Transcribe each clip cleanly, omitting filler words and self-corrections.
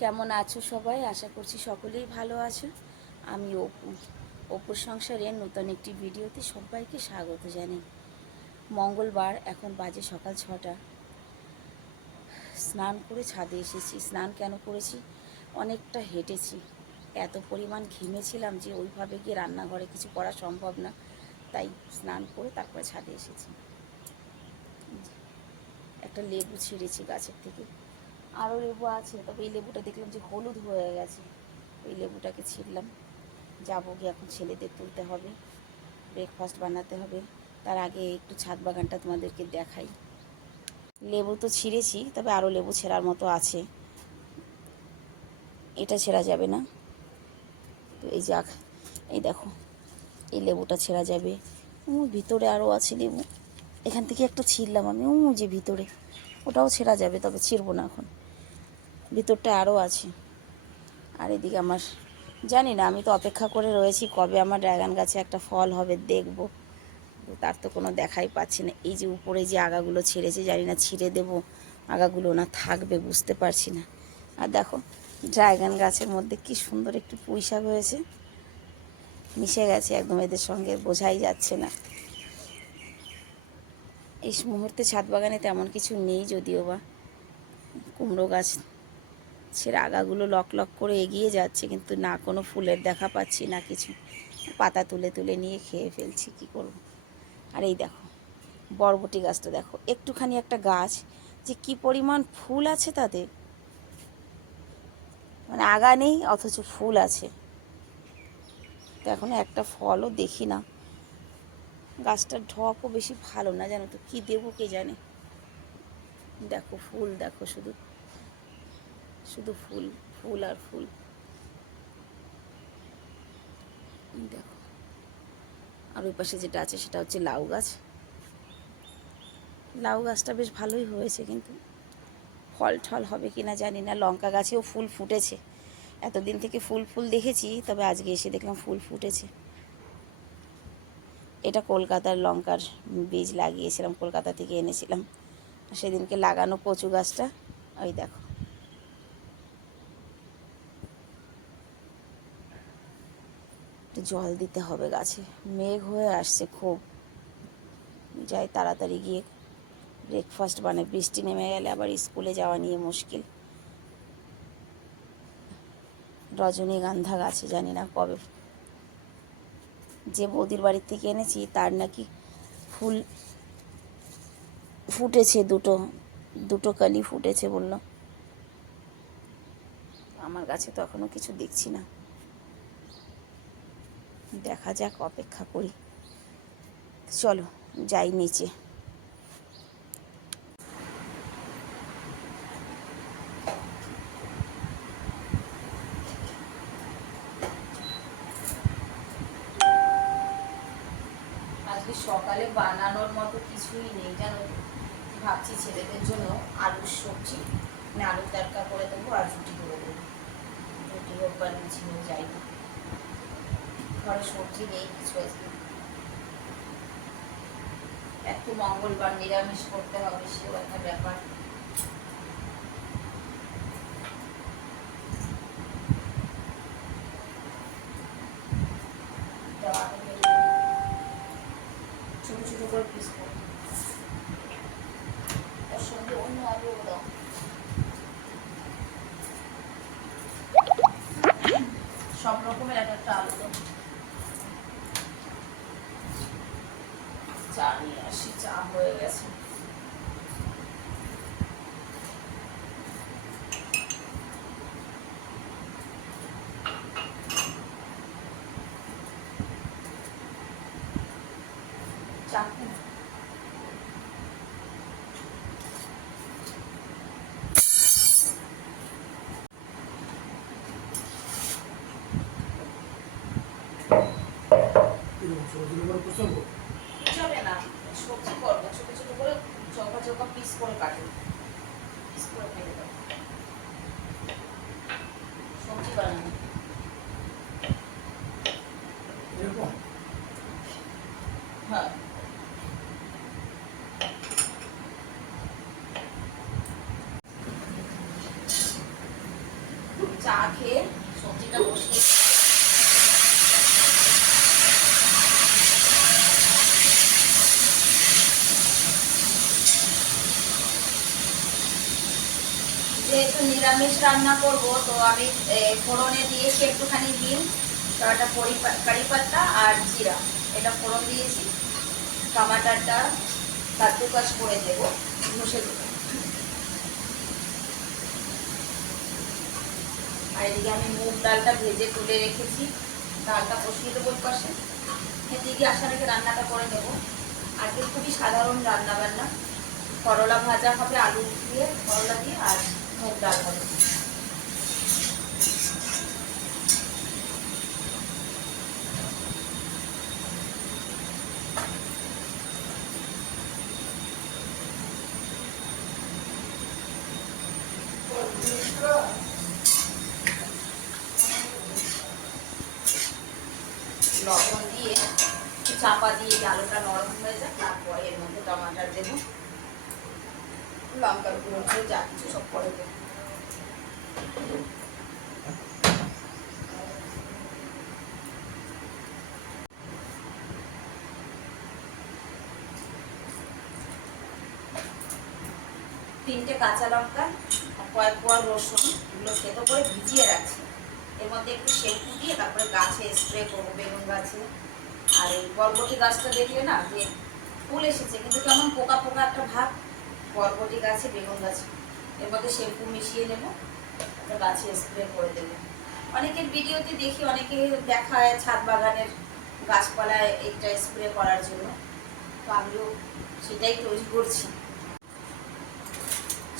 কেমন আছো সবাই? আশা করছি সকলেই ভালো আছো। আমি অপুর সংসারের নতুন একটি ভিডিওতে সবাইকে স্বাগত জানাই। মঙ্গলবার, এখন বাজে সকাল 6টা। স্নান করে ছাদে এসেছি। স্নান কেন করেছি? অনেকটা হেঁটেছি, এত পরিমাণ ঘেমেছিলাম যে ওইভাবে গিয়ে রান্নাঘরে কিছু করা সম্ভব না, তাই স্নান করে তারপরে ছাদে এসেছি। একটা লেবু ছিঁড়েছি গাছের থেকে, আরও লেবু আছে, তবে এই লেবুটা দেখলাম যে হলুদ হয়ে গেছে, ওই লেবুটাকে ছিঁড়লাম। যাবো গিয়ে এখন ছেলেদের তুলতে হবে, ব্রেকফাস্ট বানাতে হবে। তার আগে একটু ছাদ বাগানটা তোমাদেরকে দেখাই। লেবু তো ছিঁড়েছি, তবে আরও লেবু ছেঁড়ার মতো আছে, এটা ছেঁড়া যাবে না। তো এই যাক, এই দেখো, এই লেবুটা ছেঁড়া যাবে। ভিতরে আরও আছে লেবু, এখান থেকে একটা ছিঁড়লাম আমি, যে ভিতরে, ওটাও ছেঁড়া যাবে, তবে ছিঁড়বো না এখন, ভিতরটা আরও আছে। আর এদিকে আমার, জানি না, আমি তো অপেক্ষা করে রয়েছি কবে আমার ড্রাগন গাছে একটা ফল হবে, দেখব। তার তো কোনো দেখাই পাচ্ছি না। এই যে উপরে যে আগাগুলো ছেড়েছে, জানি না ছিঁড়ে দেবো আগাগুলো না থাকবে, বুঝতে পারছি না। আর দেখো, ড্রাগন গাছের মধ্যে কি সুন্দর একটু পুঁই শাক হয়েছে, মিশে গেছে একদম এদের সঙ্গে, বোঝাই যাচ্ছে না। এই মুহূর্তে ছাদ বাগানে তেমন কিছু নেই যদিও বা, কুমড়ো গাছ ছেড়ে আগাগুলো লক লক করে এগিয়ে যাচ্ছে, কিন্তু না কোনো ফুলের দেখা পাচ্ছি না কিছু। পাতা তুলে তুলে নিয়ে খেয়ে ফেলছি, কি করব। আর এই দেখো বরবটি গাছটা দেখো, একটুখানি একটা গাছ যে কি পরিমাণ ফুল আছে তাতে, মানে আগা নেই অথচ ফুল আছে। তো এখনো একটা ফলও দেখি না। গাছটার ঢকও বেশি ভালো না, জানো তো, কী দেবো কে জানে। দেখো ফুল, দেখো শুধু শুধু ফুল, ফুল আর ফুল। দেখো, আর ওই পাশে যেটা আছে সেটা হচ্ছে লাউ গাছ। লাউ গাছটা বেশ ভালোই হয়েছে, কিন্তু ফল ঠল হবে কি না জানি না। লঙ্কা গাছেও ফুল ফুটেছে, এতদিন থেকে ফুল ফুল দেখেছি, তবে আজকে এসে দেখলাম ফুল ফুটেছে। এটা কলকাতার লঙ্কার বীজ লাগিয়েছিলাম, কলকাতা থেকে এনেছিলাম সেদিনকে লাগানো কচু গাছটা। ওই দেখো, একটু জল দিতে হবে গাছে, মেঘ হয়ে আসছে খুব। যাই তাড়াতাড়ি গিয়ে ব্রেকফাস্ট বানাই, বৃষ্টি নেমে গেলে আবার স্কুলে যাওয়া নিয়ে মুশকিল। রজনীগন্ধা গাছে জানি না কবে, যে বৌদির বাড়ির থেকে এনেছি তার নাকি ফুল ফুটেছে, দুটো দুটো কালি ফুটেছে বলল। আমার গাছে তো এখনও কিছু দেখছি না, দেখা যাক, অপেক্ষা করি। চলো যাই নিচে। আজকে সকালে বানানোর মতো কিছুই নেই, জানো। ভাবছি ছেলেদের জন্য আলুর সবজি, মানে আলুর তরকা করে দেবো আর রুটি করে দেবো। রুটি হোক বা লুচি হোক, যাই না, ঘরে সবজি নেই কিছু আজকে। একটু মঙ্গলবার নিরামিষ করতে হবে, সেও একটা ব্যাপার। ছোটো ছোটো করে পিস করো, তার সঙ্গে অন্য আলুও দাও। সব রকমের এক একটা আলু দাও। চা নিয়ে আসি, চা হয়ে গেছে। চাকু যাবে না, সবজি করবো, ছোটো ছোটো করে চৌকা চৌকা পিস করে কাটবো, পিস করে ফেলে দেবো, সবজি বানাবো। হ্যাঁ, চা খেয়ে সবজিটা বসিয়ে যেহেতু নিরামিষ রান্না করব তো আমি ফোড়নে দিয়েছি একটুখানি ডিম, একটা কারি পাতা আর জিরা, এটা ফোড়ন দিয়েছি। টমাটারটা কাদ্দুকাস করে দেবো, ঘষে দেবো। আর এদিকে আমি মুগ ডালটা ভেজে তুলে রেখেছি, ডালটা বসিয়ে দেবো পাশে। এদিকে আসার আগে রান্নাটা করে নেবো। আজকে খুবই সাধারণ রান্না বান্না, করলা ভাজা হবে আলু দিয়ে, করলা দিয়ে, আর মুগ ডাল হবে। লবণ দিয়ে চাপা দিয়ে আলুটা নরম হয়ে যায়, তারপরে এর মধ্যে টমাটার দেবো, লঙ্কার গুঁড়ো দিয়ে যা কিছু সব করে দেবো। তিনটে কাঁচা লঙ্কা আর কয়েক কোয়া রসুন, এগুলো খেতে করে ভিজিয়ে রাখছি। এর মধ্যে একটু শ্যাম্পু দিয়ে তারপরে গাছে স্প্রে করবো, বেগুন গাছে। আর এই বরবটি গাছটা দেখলে না যে ফুল এসেছে, কিন্তু কেমন পোকা পোকা একটা ভাব, বরবটি গাছে বেগুন গাছে। এর মধ্যে শ্যাম্পু মিশিয়ে নেব, গাছে স্প্রে করে দেবো। অনেকের ভিডিওতে দেখি অনেকে দেখায় ছাদ বাগানের গাছপালায় এটা স্প্রে করার জন্য, তো আমিও সেটাই তৈরি করছি।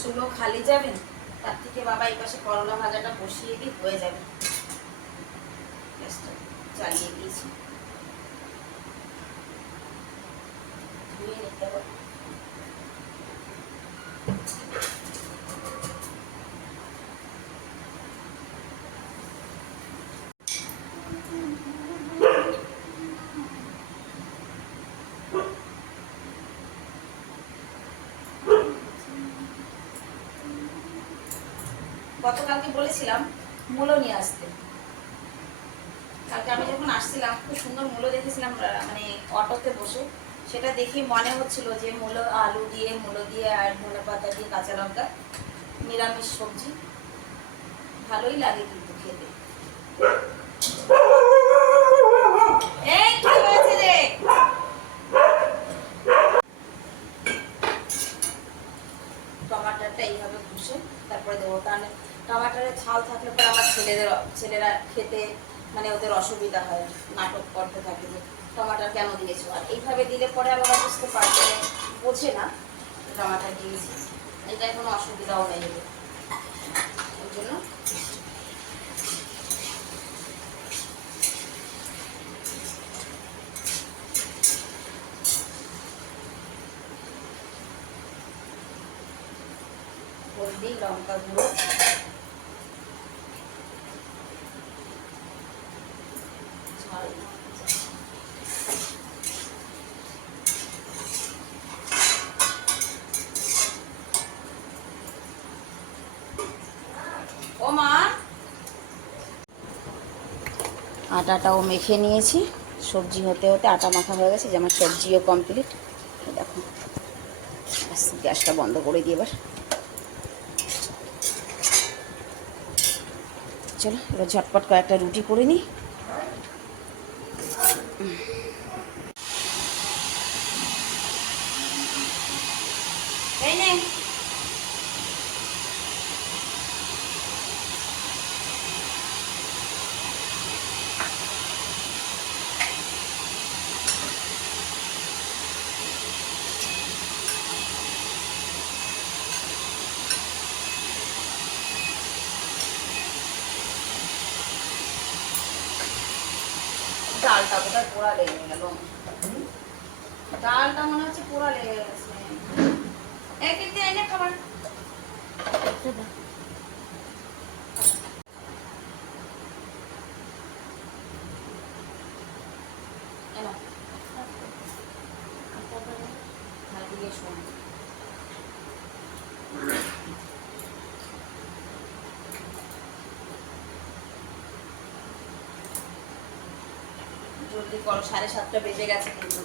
চুলো খালি যাবেন, তার থেকে বাবা এই পাশে করলা ভাজাটা বসিয়ে দিই, হয়ে যাবে। গ্যাসটা চালিয়ে দিয়েছি, ধুয়ে নিতে হবে। গতকালকে বলেছিলাম মূলো নিয়ে আসতে, কালকে আমি যখন আসছিলাম খুব সুন্দর মূলো দেখেছিলাম, মানে অটোতে বসে। সেটা দেখে মনে হচ্ছিল যে মূলো, আলু দিয়ে, মূলো দিয়ে আর ধনে পাতা দিয়ে, কাঁচা লঙ্কা, নিরামিষ সবজি ভালোই লাগে কিন্তু খেতে। এই কি হয়েছে রে? টমাটারটা এইভাবে ঘষে তারপরে দেবো, কারণ টমাটারের ছাল থাকলে পরে আমার ছেলেরা খেতে মানে ওদের অসুবিধা হয়, নাটক করতে থাকে যে টমাটার কেন দিয়েছো। আর এইভাবে দিলে পরে আবার বুঝতে পারবে, বোঝে না টমাটার দিয়েছি, এটা কোনো অসুবিধাও নেই ওদের। ওই জন্য হলদি, লঙ্কা গুঁড়ো, ও মা আটাটাও মেখে নিয়েছি। সবজি হতে হতে আটা মাখা হয়ে গেছে, যে আমার সবজিও কমপ্লিট। দেখো গ্যাসটা বন্ধ করে দিয়ে এবার চলো এবার ঝটপট কয়েকটা রুটি করে নিই। এই নে ডালটা বোধহয় পোড়া লেগে গেল, ডালটা মনে হচ্ছে পোড়া লেগে গেছে। একদিন এনে খাবার জলদি করো, 7:30 বেজে গেছে কিন্তু।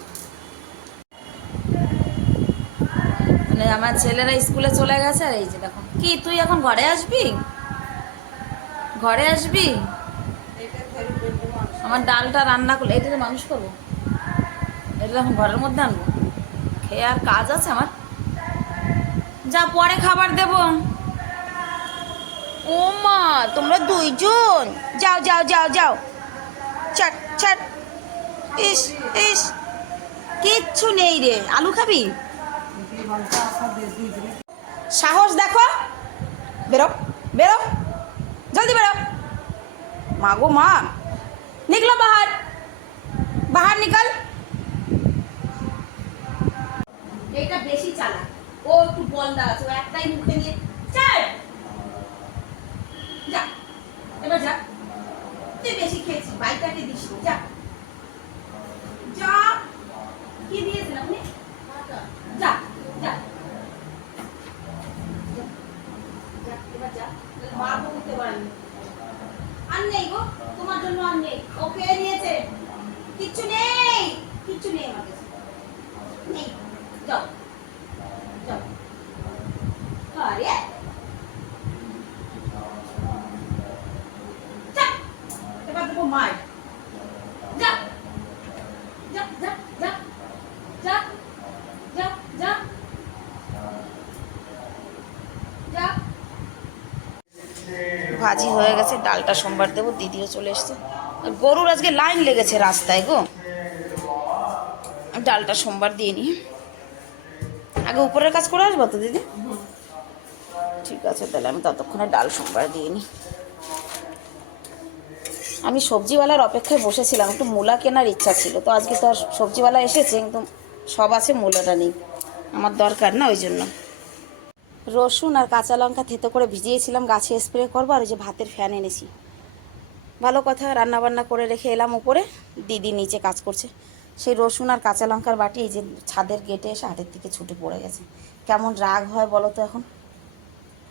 মানে আমার ছেলেরা স্কুলে চলে গেছে, আর এই যে দেখো। কি তুই এখন ঘরে আসবি? ঘরে আসবি? আমার ডালটা রান্না করলে এটা মানুষ করবো, এটা এখন ঘরের মধ্যে আনবো। খেয়ে আর কাজ আছে আমার? যা, পরে খাবার দেবো। ও মা, তোমরা দুইজন যাও যাও যাও যাও, চাট চাট। ইস ইস, কিচ্ছু নেই রে। আলু খাবি? সাহস দেখো, বেরো বেরো, জলদি বেরো। মা গো মা, নিকলো বাহার, বাহার নিকল। এটা বেশি চালাক, ও একটু বলদা আছে, ও একটাই মুখে নিয়ে চাল। যা এবার যা, তুই বেশি খেয়েছিস, বাইকটাকে দিস নি, যা যা। কি দিয়েছেন আপনি? যা যা যা, এবার যা। মা বলতে পারেন আর নেই গো, তোমার জন্য আর নেই। ও খেয়ে নিয়েছে, কিচ্ছু নেই, কিচ্ছু নেই আমার কাছে, নেই। যাও যাও। আরে যা, এবার দেবো মার। যা যা যা যা যা যা যা যা। ভাজি হয়ে গেছে, ডালটা সোমবার দেবো। দিদিও চলে এসছে। গরুর আজকে লাইন লেগেছে রাস্তায় গো, ডালটা সোমবার দিয়ে নি। আগে উপরের কাজ করে আসবো তো দিদি? ঠিক আছে, তাহলে আমি ততক্ষণে ডাল সোমবার দিয়ে নিই। আমি সবজিওয়ালার অপেক্ষায় বসেছিলাম, একটু মূলা কেনার ইচ্ছা ছিল, তো আজকে তো আর সবজিওয়ালা এসেছে কিন্তু সব আছে, মূলাটা নেই, আমার দরকার না, ওই জন্য। রসুন আর কাঁচা লঙ্কা থেতো করে ভিজিয়েছিলাম, গাছে স্প্রে করবো। আর ওই যে ভাতের ফ্যান এনেছি, ভালো কথা। রান্নাবান্না করে রেখে এলাম উপরে, দিদি নিচে কাজ করছে। সেই রসুন আর কাঁচা লঙ্কার বাটি এই যে ছাদের গেটে এসে হাতের থেকে ছুটে পড়ে গেছে। কেমন রাগ হয় বলো তো এখন?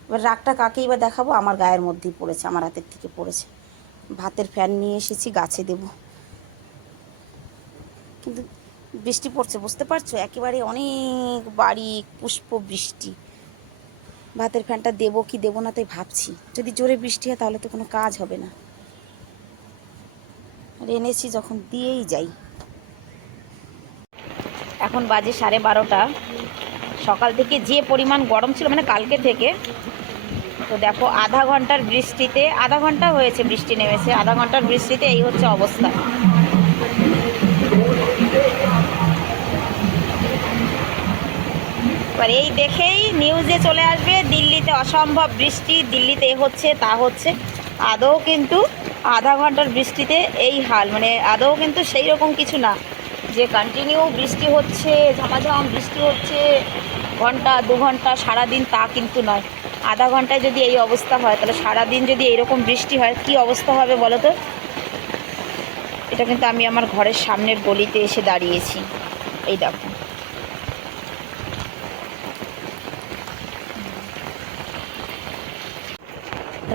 এবার রাগটা কাকেই বা দেখাবো? আমার গায়ের মধ্যেই পড়েছে, আমার হাতের থেকে পড়েছে। ভাতের ফ্যান নিয়ে এসেছি, গাছে দেব, কিন্তু বৃষ্টি পড়ছে, বুঝতে পারছো? একেবারে অনেক বাড়ি পুষ্প বৃষ্টি। ভাতের ফ্যানটা দেবো কি দেবো না তাই ভাবছি। যদি জোরে বৃষ্টি হয় তাহলে তো কোনো কাজ হবে না। আর এনেছি যখন দিয়েই যাই। এখন বাজে 12:30। সকাল থেকে যে পরিমাণ গরম ছিল, মানে কালকে থেকে, তো দেখো আধা ঘন্টার বৃষ্টিতে, আধা ঘন্টা হয়েছে বৃষ্টি নেমেছে, আধা ঘন্টার বৃষ্টিতে এই হচ্ছে অবস্থা। এবার এই দেখেই নিউজে চলে আসবে দিল্লিতে অসম্ভব বৃষ্টি, দিল্লিতে এ হচ্ছে তা হচ্ছে। আদৌ কিন্তু আধা ঘন্টার বৃষ্টিতে এই হাল, মানে আদৌ কিন্তু সেই রকম কিছু না যে কন্টিনিউ বৃষ্টি হচ্ছে, ঝমাঝম বৃষ্টি হচ্ছে ঘন্টা 2 ঘন্টা সারাদিন, তা কিন্তু নয়। আধা ঘন্টায় যদি এই অবস্থা হয়, তাহলে সারাদিন যদি এইরকম বৃষ্টি হয় কি অবস্থা হবে বলো তো? এটা কিন্তু আমি আমার ঘরের সামনের গলিতে এসে দাঁড়িয়েছি, এই দেখো।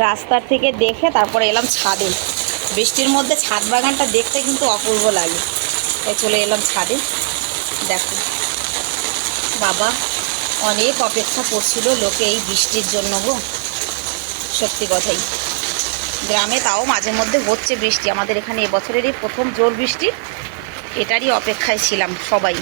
রাস্তার থেকে দেখে তারপরে এলাম ছাদে। বৃষ্টির মধ্যে ছাদ বাগানটা দেখতে কিন্তু অপূর্ব লাগে, তাই চলে এলাম ছাদে। দেখো বাবা, অনেক অপেক্ষা করছিল লোকে এই বৃষ্টির জন্য গো, সত্যি কথাই। গ্রামে তাও মাঝে মধ্যে হচ্ছে বৃষ্টি, আমাদের এখানে এবছরেরই প্রথম জোর বৃষ্টি, এটারই অপেক্ষায় ছিলাম সবাই।